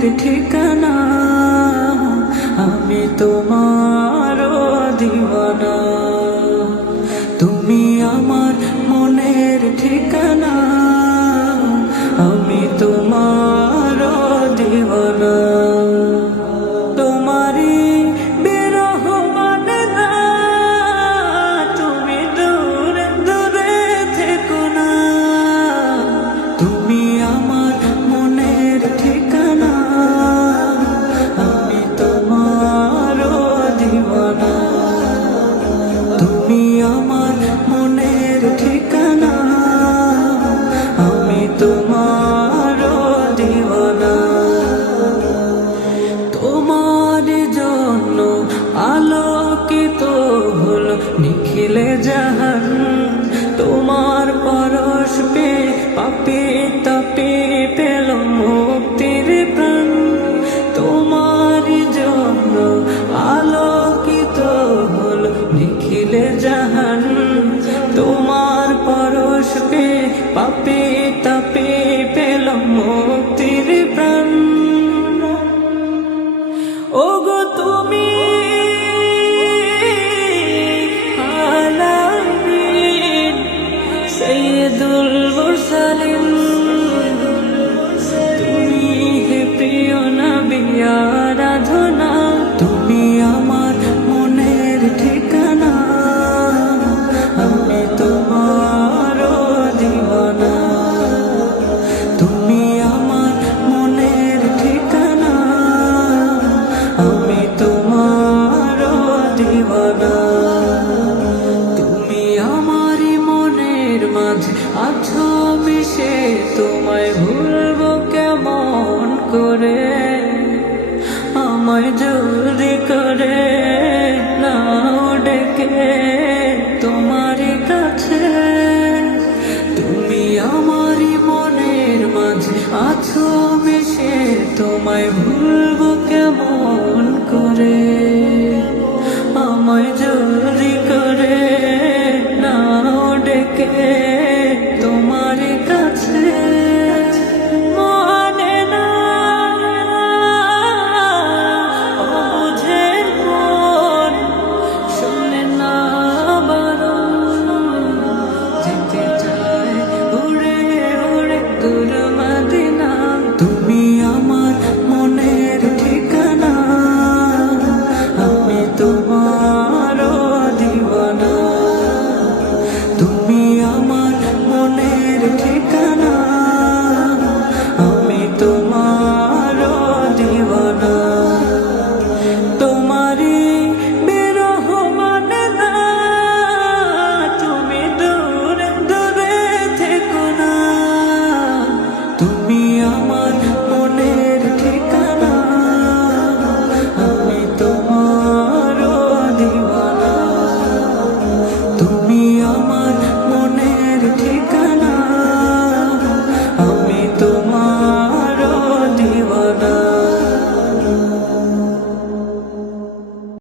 মনের ঠিকানা, আমি তোমার দিওয়ানা। তুমি আমার মনের ঠিকানা, আমি তোমার দিওয়ানা। তোমারি বিরহ মানে না, তুমি দূরে দূরে থেকো না। তুমি আমার মনের ঠিকানা, আমি তোমার দিওয়ানা। তুমি আমার মনের ঠিকানা, আমি তোমার দিওয়ানা। তোমার জন্য আলোকিত হলো নিখিলে জাহান, তোমার পরশ পে পাপি তাপি পেল মুক্তির প্রাণ। তোমার জন্য আলোকিত হলো নিখিলে জাহান, তোমার পরশ পে পাপি তাপি পেল মুক্তির প্রাণ। ওগো তুমি আলামিন সাইয়্যিদুল মুরসালিন, তুমি হে প্রিয় নবী আরাধনা। তুমি আমার মনের ঠিকানা, আমি তোমার দিওয়ানা। তুমি আমার মনের ঠিকানা, আমি তোমার দিওয়ানা। তুমি আমারই মনের মাঝে আছো মিশে, তোমায় ভুলবো কেমন করে। আমায় জলদি করে নাও ডেকে তোমারই কাছে। তুমি আমারই মনের মাঝে আছো মিশে, তোমায় ভুলবো